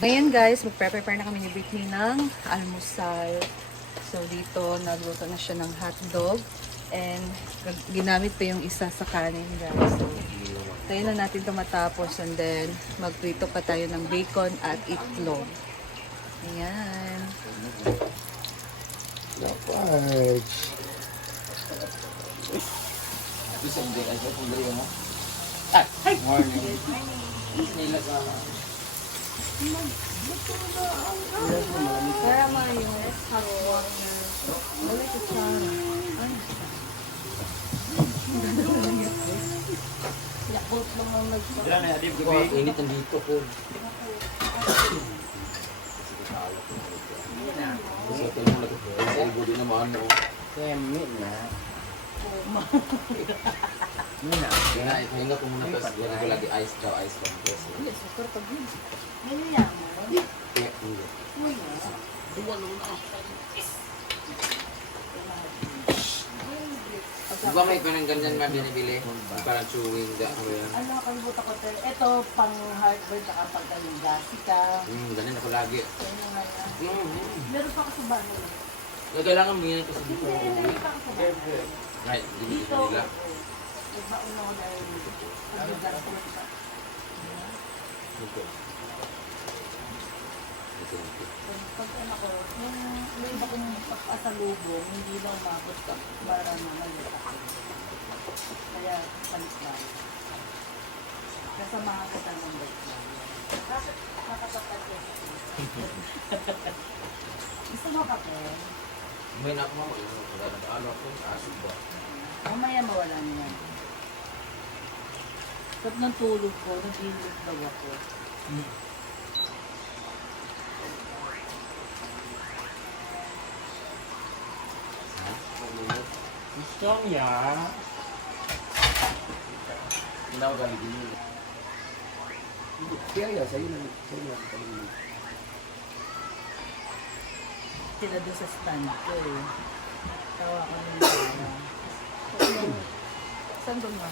Ngayon guys, magprepare na kami ni Britney ng almusal. So dito, nagluto na siya ng hotdog. And ginamit pa yung isa sa kanin guys. So, tayo na natin ito matapos. And then, magprito pa tayo ng bacon at itlog. Ayan. Dapat. Para mayos, hawak na. Wala ko siya. Lakot lang ang nagpa. Init ang dito po. Kasi ito yung nagpapalala. Sa ibo din naman, no? Kemit na. Hinga ko muna tapos lagyan ko lagi ice daw, ice compress. Hindi, sukar pag yun. Ngayon yan. Kaya, hindi. Di ba may ganun ganyan man binibili? Parang chewing da. Ano, kalimutan ko ito. Ito, pang heartburn, saka pag yung gasika. Ganyan ako lagi. Ano nga yan. Meron pa kasi ba ano? Kailangan mo yan kasi dito. Meron pa kasi ba? Right, hindi Dito. nila. Nagbaon ako dahil pag-gastroon pa. Dito. Pag ano ko, yung iba kong pag-asalubong, hindi lang umabot ka para naman yung ako. Kaya palit lang. Kasama kita ng bike lang. Kasi nakasapad ko. Gusto mo kape? May na ako mo. Ano ako? Asig ba? Mamaya mawala niya. Tapos ng tulog ko, nag-iinit daw ako. Gusto niya. Hindi ako galing din. Kaya sa'yo na. Sila doon sa stand ko eh. Tawa ko ng para. Saan doon mo?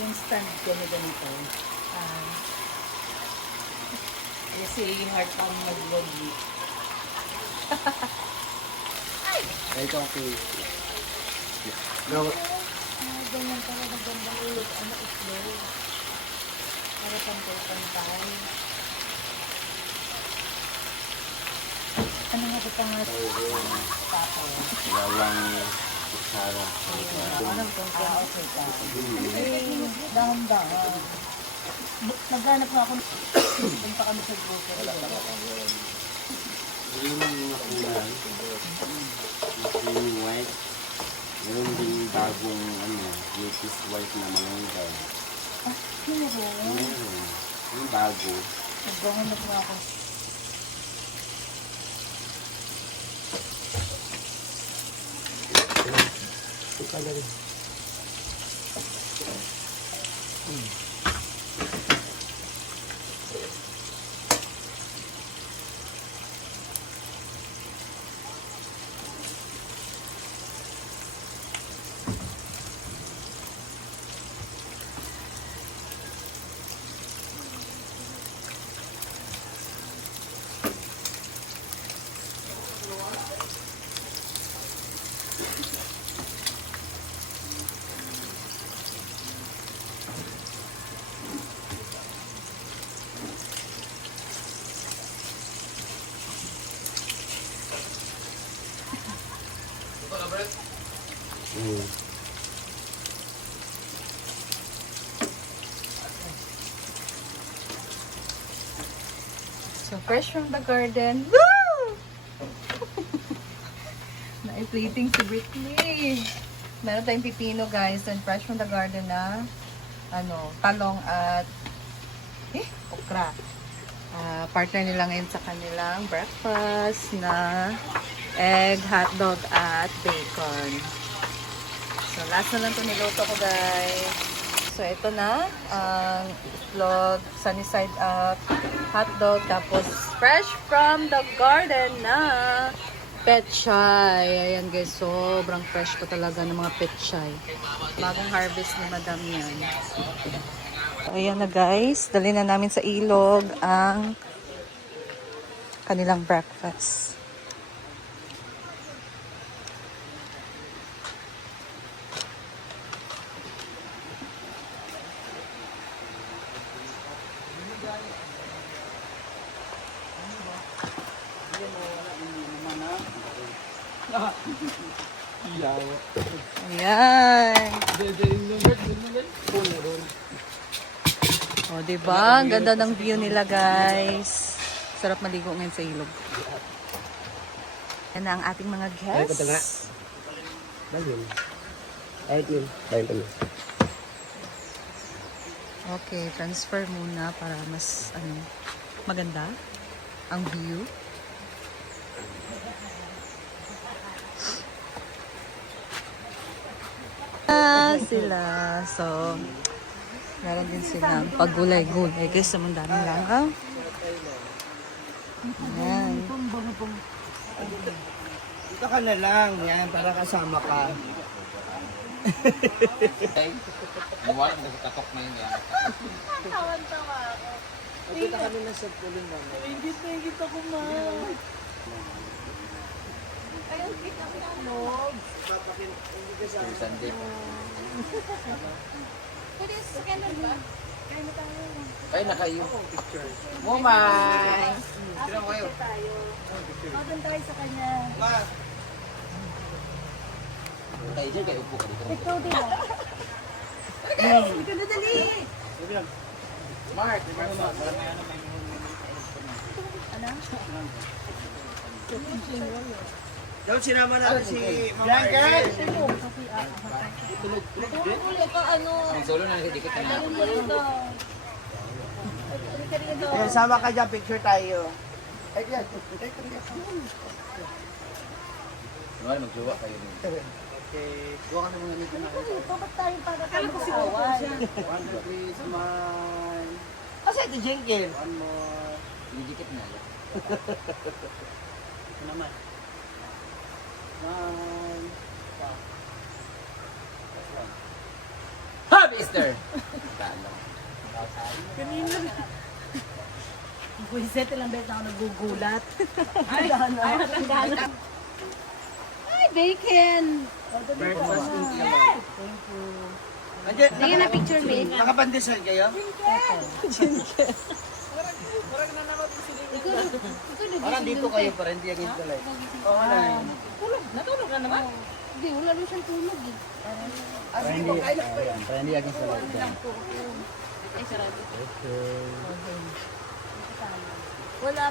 Yung stand ko na ganito. Kasi yung heart mo mag-vlog. Ay, ito ako. Ganyan pala magandang ulit. Ano itlog? Para pantay-pantay. Ano nga ito pangat? Tapos. Walang kutsara. Anong pantay? Dahan-dahan. Naghanap nga ako. Punta kami sa grupo. Yung mga kulay. Yung white. Meron din bagong latest white na malunggay. Meron. Yung bago. Naghanap nga ako. Ito na rin. So, fresh from the garden. Woo! Na-plating si Britney. Meron tayong pipino guys. And fresh from the garden na talong at okra. Partner nila ngayon sa kanilang breakfast na egg, hotdog at bacon. So, last na lang ito niluto ko guys. So, ito na ang itlog, sunny side up, hotdog, tapos fresh from the garden na petchay. Ayan guys, sobrang fresh po talaga ng mga petchay. Bagong harvest ni Madam yan. Ayan na guys, dali na namin sa ilog ang kanilang breakfast. Ayan. O, diba? Ang ganda ng view nila, guys. Sarap maligo ngayon sa ilog. Yan na ang ating mga guests. Okay, transfer muna para mas maganda ang view. Sila. So, meron din silang paggulay-gulay. Guys, sa daming langaw. Ayan. Dito ka na lang, yan, para kasama ka. Iwan mo sa katok na yun yan. Nakita kami na sa pulong lang. Ingit ako, ma. Ayun, kita ko ng log. Sunday. Pwede sa kanan ba? Kaya na tayo. Ay, nakayo. Mumay! Sino mo kayo? Doon tayo sa kanya. Tayo dyan, kayo upo ka dito. Ikaw din ah. Ikaw na dali! Smart! Daw sinama natin si Mama Ariel. Ang solo na nakidikit ka na. Ayan, sama ka dyan, picture tayo. Naman, magjowa kayo din. Okay, buka ka na mga nito na. Bakit tayo para tayo mag-awan? Smile. Kasi ito, Jenkins. One more. Didikit na. Naman. Smile. Ha, mister! Kanina. Buiset lang bet na ako nagugulat. Ay, gana. Ay, bacon! Breakfast in Kilo. Nandiyan, Hindi na picture me. nakapandesal kayo? Parang dito kayo para hindi agad ka live. Oo na yun. Natulog ka naman? Hindi, wala rin siyang tulog eh. Para hindi agad sa live. Ay, sarado. Wala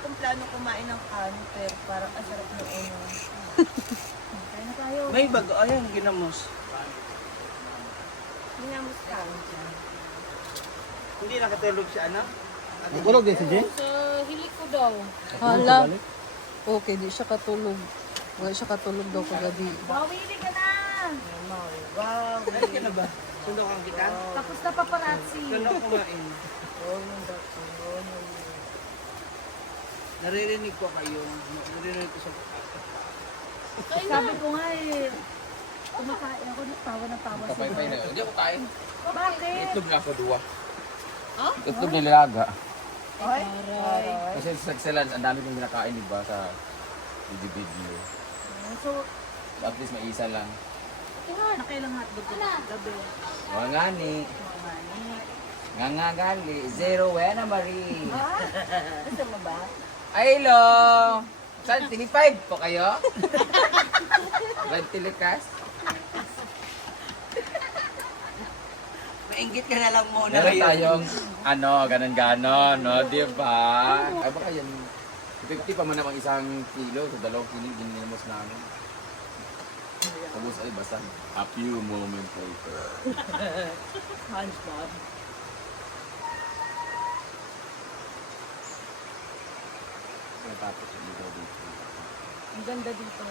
akong plano kumain ng kano, pero parang ang sarap ng ano. Kaya na tayo. May bago, ayun, ginamos. Minamos kano dyan. Hindi nakatulog si ano? Nagulog din si Jen? Sa hilik ko daw. Hala. Okay, di siya katulog. Wala siya katulog daw kagabi. Bawili ka na! Wow, ay ka na ba? Sundo kang kita? Tapos na paparazzi. Sundo kumain. Naririnig ko kayo. Naririnig ko sa... Sabi ko nga eh, kumakain ako ng tawa ng tawa sa Kapay-pay na. Hindi ako kain. Bakit? Itlog na ako duwa. Itlog nilaga. Ay, Kasi sa Excellence, ang dami kong kinakain, di ba, sa video. so, At least may isa lang. tingnan, nakailang hotdog ko gabi. Mga ngani. Nga gali. Zero wena Marie. Gusto mo ba? Hello! Saan? Tini-5 po kayo? Ventilikas? Maingit ka na lang muna Meron tayong, ganon-ganon, no? Di ba? Ay, baka yan, 50 pa man namang isang kilo, so 2 kilo, ginilamos namin. Tapos ay basta, a few moments later. SpongeBob. Natapos yung ito dito. Ang ganda dito.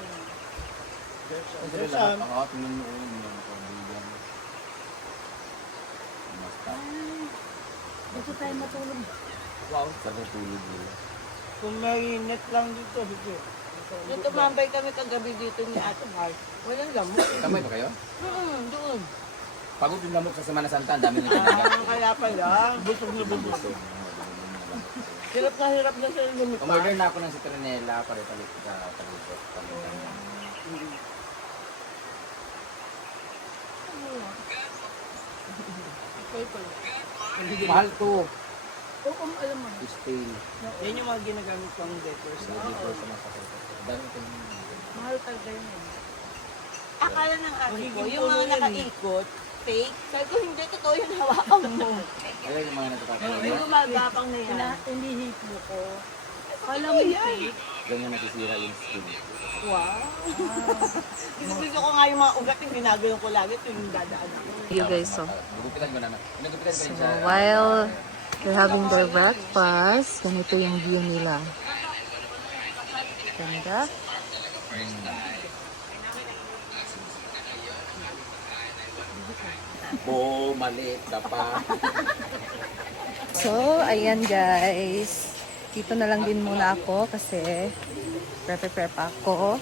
Kasi lahat ako, tingnan mo yun, yung kaibigan. Basta. Dito tayo matulog. Wow, sarap tulog nila. Kung may net lang dito, sige. Yung tumambay kami kagabi dito ni Ate Heart. Walang gamot. Kamay ba kayo? Doon. Pagod yung lamok sa Semana Santa, ang dami nito nagat. Kaya pala, busog na busog. Hirap na sa lumita. Umorder na ako ng citronella para palit ka palibot. Mahal to. Oo, alam mo. Stay. Yan yung mga ginagamit pang decors. Dito sa mga sakit. Dami ko Mahal talaga yun eh. Akala ng ate ko, Magiging yung mga puno yan eh. nakaikot, fake. Sabi ko, hindi, totoo yung hawakan mo. Ayun yung mga natatakot. Yung gumagapang na yan. Inihip mo ko. Alam mo fake. Ganyan nasisira yung skin. Wow. Gusto ko nga yung mga ugat yung ginagawin ko lagi tuwing dadaan ako. You guys, so. Gugupitan ko naman. Nagupitan ko So, yun siya. while they're having their breakfast, ganito yung view nila. Ganda. Maliit na pa. So, ayan guys. Dito na lang din muna ako kasi prep ako.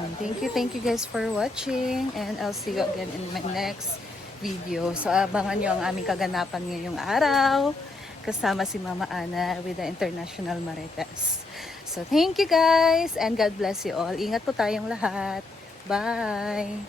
And thank you guys for watching and I'll see you again in my next video. So, abangan nyo ang aming kaganapan ngayong araw kasama si Mama Ana with the International Marites. So, thank you guys and God bless you all. Ingat po tayong lahat. Bye!